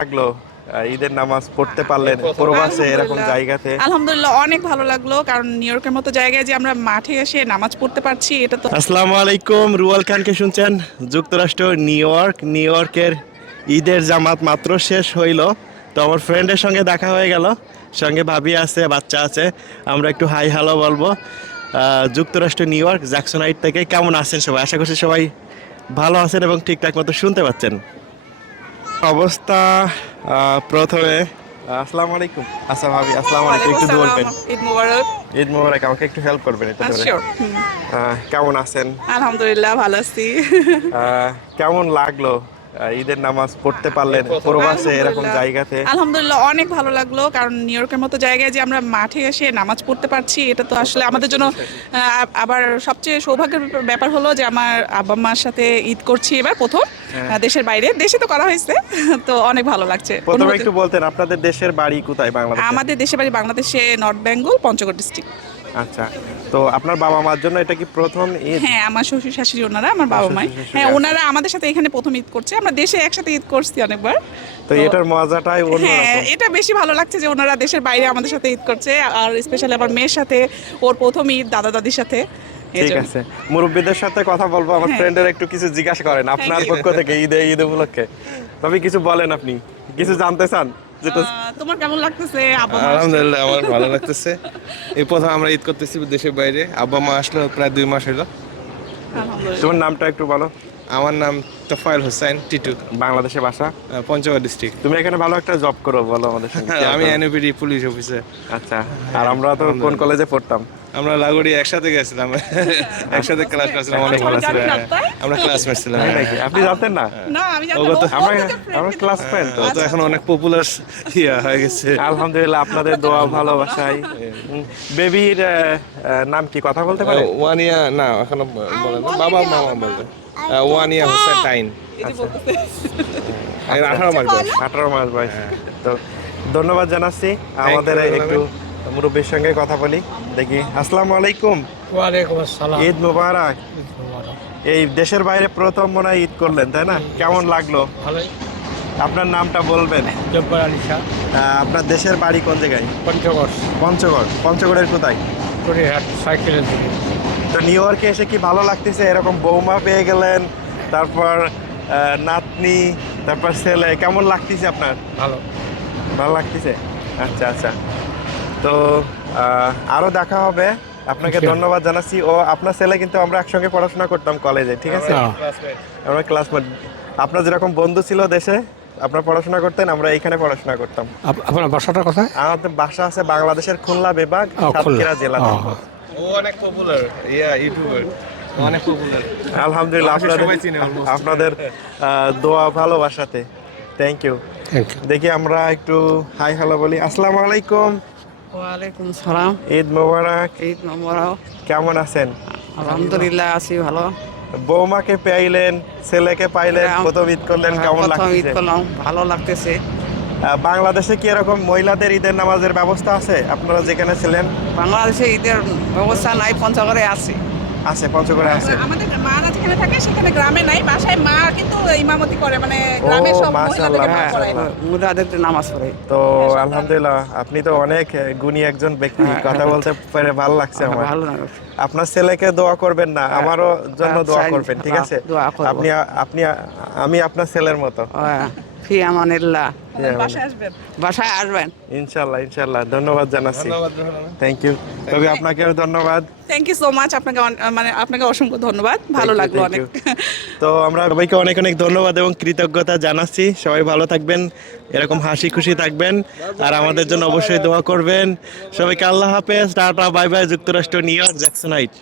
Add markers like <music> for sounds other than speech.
লাগল ঈদের নামাজ পড়তে পারলেন প্রবাসে এরকম জায়গাতে? আলহামদুলিল্লাহ অনেক ভালো লাগল কারণ নিউ ইয়র্কের মতো জায়গায় যে আমরা মাঠে এসে নামাজ পড়তে পারছি এটা তো আসসালামু আলাইকুম রুয়াল খানকে শুনছেন? যুক্তরাষ্ট্র নিউ ইয়র্ক নিউ ইয়র্কের ঈদের জামাত মাত্র শেষ হইল। তো আমার ফ্রেন্ডের সঙ্গে দেখা হয়ে গেল। সঙ্গে ভাবি আছে বাচ্চা আছে আমরা একটু হাই হ্যালো বলব। আহ, যুক্তরাষ্ট্র নিউ ইয়র্ক জ্যাকসনাইট থেকে কেমন আছেন সবাই? আশা করছি সবাই ভালো আছেন এবং ঠিকঠাক মতো শুনতে পাচ্ছেন। অবস্থা আহ, প্রথমে আসসালামু আলাইকুম। আচ্ছা ভাবি আসসালামু আলাইকুম একটু বলবেন। ঈদ মোবারক। ঈদ মোবারক আমাকে একটু হেল্প করবেন এটা ধরে। আহ, কেমন আছেন? আলহামদুলিল্লাহ ভালো আছি। আহ, কেমন লাগল? ঈদের নামাজ পড়তে পারলেন প্রবাসে এরকম আলহামদুলিল্লাহ। জায়গাতে। আলহামদুলিল্লাহ অনেক ভালো লাগল কারণ নিউ ইয়র্কের মতো জায়গায় যে আমরা মাঠে এসে নামাজ পড়তে পারছি এটা তো আসলে আমাদের জন্য আবার সবচেয়ে সৌভাগ্যের ব্যাপার- ব্যাপার হলো যে আমার আব্বা মার সাথে ঈদ করছি এবার প্রথম দেশের বাইরে। দেশে তো করা হয়েছে <laughs> তো অনেক ভালো লাগছে। প্রথমে একটু বলতেন আপনাদের দেশের বাড়ি কোথায় বাংলাদেশ? আমাদের দেশের বাড়ি বাংলাদেশে নর্থ বেঙ্গল পঞ্চগড় ডিস্ট্রিক্ট। আচ্ছা তো আপনার বাবা মার জন্য এটা কি প্রথম ঈদ? হ্যাঁ আমার শ্বশুর শাশুড়ি ওনারা আমার বাবা মাই হ্যাঁ আচ্ছা। ওনারা আমাদের সাথে এখানে প্রথম ঈদ করছে। আমরা দেশে একসাথে ঈদ করছি অনেকবার। তো এটার মজাটাই হ্যাঁ এটা বেশি ভালো লাগছে যে ওনারা দেশের বাইরে আমাদের সাথে ঈদ করছে আর স্পেশালি আমার মেয়ের সাথে ওর প্রথম ঈদ দাদা দাদির সাথে ঠিক আছে। মুরব্বীদের সাথে কথা বলব আমার হ্যাঁ। ফ্রেন্ডের একটু কিছু জিজ্ঞাসা করেন আপনার পক্ষ থেকে ঈদে ঈদ উপলক্ষে। তবে কিছু বলেন আপনি। কিছু জানতে চান? যেটা তোমার কেমন লাগতেছে? আলহামদুলিল্লাহ আমার ভালো লাগতেছে। এই প্রথম আমরা ঈদ করতেছি দেশের বাইরে। আব্বা মা আসলো প্রায় দুই মাস হলো। তোমার নামটা একটু বলো। আমার নাম তোফায়েল হোসেন টিটু। বাংলাদেশে বাসা? পঞ্চগড় ডিস্ট্রিক্ট তুমি এখানে ভালো একটা জব করো বলো আমাদের সঙ্গে <laughs> আমি এনওপিডি পুলিশ অফিসার আচ্ছা আর আমরা তো কোন কলেজে পড়তাম? আমরা লাগড়ি একসাথে গেছিলাম। <laughs> একসাথে ক্লাস করছিলাম অনেক ভালো ছিল। হ্যাঁ। আমরা ক্লাসমেট ছিলাম হ্যাঁ। নাকি? আপনি জানতেন না? না আমি তো আমরা আমরা ক্লাস ফ্রেন্ড তো তো এখন অনেক পপুলার ইয়া হয়ে গেছে। আলহামদুলিল্লাহ আপনাদের দোয়া ভালোবাসাই বেবির নাম কি? কথা বলতে পারে? ওয়ান ইয়ার না এখনও বলে না বাবা মামা বলতে ওয়ান ইয়ার হোসেন টাইন আঠারো মাস বয়স। আঠারো মাস বয়স। তো ধন্যবাদ জানাচ্ছি। আমাদের একটু মুরব্বীর সঙ্গে কথা বলি দেখি। আসসালামু আলাইকুম। ওয়ালাইকুম আসসালাম। ঈদ মুবারক। এই দেশের বাইরে প্রথম মনে হয় ঈদ করলেন তাই না? কেমন লাগল? ভালোই। আপনার নামটা বলবেন। জব্বার আলী শাহ। আপনার দেশের বাড়ি কোন জায়গায়? পঞ্চগড়। পঞ্চগড়। পঞ্চগড়ের কোথায়? সাইকেলের দিকে। তো নিউ ইয়র্কে এসে কি ভালো লাগতেছে? এরকম বৌমা পেয়ে গেলেন তারপর নাতনি তারপর ছেলে কেমন লাগতেছে আপনার? ভালো। ভালো লাগতেছে? আচ্ছা আচ্ছা। তো আহ, আরও দেখা হবে। আপনাকে আচ্ছা। ধন্যবাদ জানাচ্ছি। ও আপনার ছেলে কিন্তু আমরা একসঙ্গে পড়াশোনা করতাম কলেজে ঠিক আছে? হ্যাঁ। আমরা ক্লাসমেট আপনার যেরকম বন্ধু ছিল দেশে আপনার পড়াশোনা করতেন আমরা এইখানে পড়াশোনা করতাম। আপনার বাসাটা কোথায়? আমাদের বাসা আছে বাংলাদেশের খুলনা বিভাগ সাতক্ষীরা জেলা ও, ও। অনেক পপুলার ইয়া ইউটিউবার অনেক পপুলার আলহামদুলিল্লাহ আপনাদের সবাই চিনে almost। আপনাদের আহ, দোয়া ভালোবাসাতে। থ্যাংক ইউ থ্যাংক ইউ দেখি আমরা একটু হাই হ্যালো বলি। আসসালামু আলাইকুম। ওয়ালাইকুম সালাম। ঈদ মোবারক। ঈদ মোবারক। কেমন আছেন? আলহামদুলিল্লাহ আছি ভালো। বৌমাকে পাইলেন ছেলেকে পাইলেন হ্যাঁ, প্রথম ঈদ করলেন হ্যাঁ, কেমন ঈদ করলাম ভালো লাগতেছে। বাংলাদেশে কি এরকম মহিলাদের ঈদের নামাজের ব্যবস্থা আছে? আপনারা যেখানে ছিলেন? বাংলাদেশে ঈদের ব্যবস্থা নাই পঞ্চগড়ে আছে। আছে পঞ্চগড়ে আছে। আমাদের মারা যেখানে থাকে সেখানে গ্রামে নাই বাসায় মা কিন্তু ইমামতি করে মানে গ্রামের সব মহিলাদেরকে মা হ্যাঁ করায় মুরাদের নামাজ পড়ে। তো আলহামদুলিল্লাহ আপনি তো অনেক গুণী একজন ব্যক্তি কথা বলতে পেরে ভালো লাগছে আমার ভালো আপনার ছেলেকে দোয়া করবেন না আমারও জন্য দোয়া করবেন ঠিক আছে? আপনি আপনি আমি আপনার ছেলের মতো। হ্যাঁ, ফি আমানিল্লাহ বাসায় আসবেন? ইনশাল্লাহ ইনশাল্লাহ ধন্যবাদ জানাচ্ছি। থ্যাংক ইউ তবে আপনাকেও ধন্যবাদ। থ্যাংক ইউ সো মাচ আপনাকে মানে আপনাকে অসংখ্য ধন্যবাদ। ভালো লাগল অনেক। তো আমরা সবাইকে অনেক অনেক ধন্যবাদ এবং কৃতজ্ঞতা জানাচ্ছি। সবাই ভালো থাকবেন। এরকম হাসি খুশি থাকবেন। আর আমাদের জন্য অবশ্যই দোয়া করবেন। সবাইকে আল্লাহ হাফেজ। Ta-ta bye bye. যুক্তরাষ্ট্র নিউ ইয়র্ক জ্যাকসনাইট